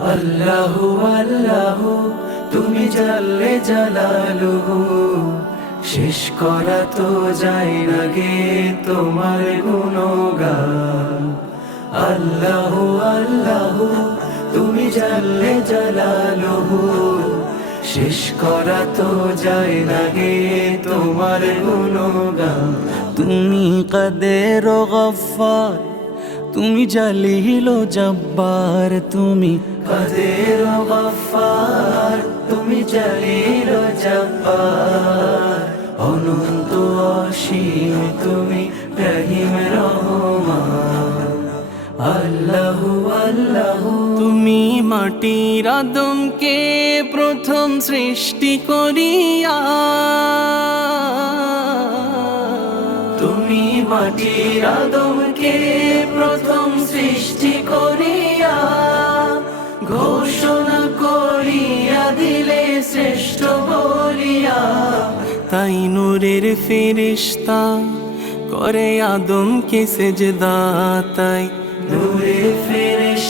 আল্লাহু আল্লাহু, তুমি জানলে জালালুহু। শেষ করা তো যায় না গে তোমার গুণগান। আল্লাহু আল্লাহু, তুমি জানলে জালালুহু। শেষ করা তো যায় না গে তোমার গুণগান। তুমি কাদের গফার তুমি জালিল জব্বার তুমি কাদের গফার তুমি জালিল জব্বার। অনন্ত অসীম তুমি রহিম রহমান। আল্লাহু আল্লাহু। তুমি মাটির আদমকে প্রথম সৃষ্টি করিয়া। তুমি মাটির আদমকে শ্রেষ্ঠ বলিয়া। তাই নূরের ফেরিস্তা করে আদমকে সেজদা তাই। নূরের ফেরেশতা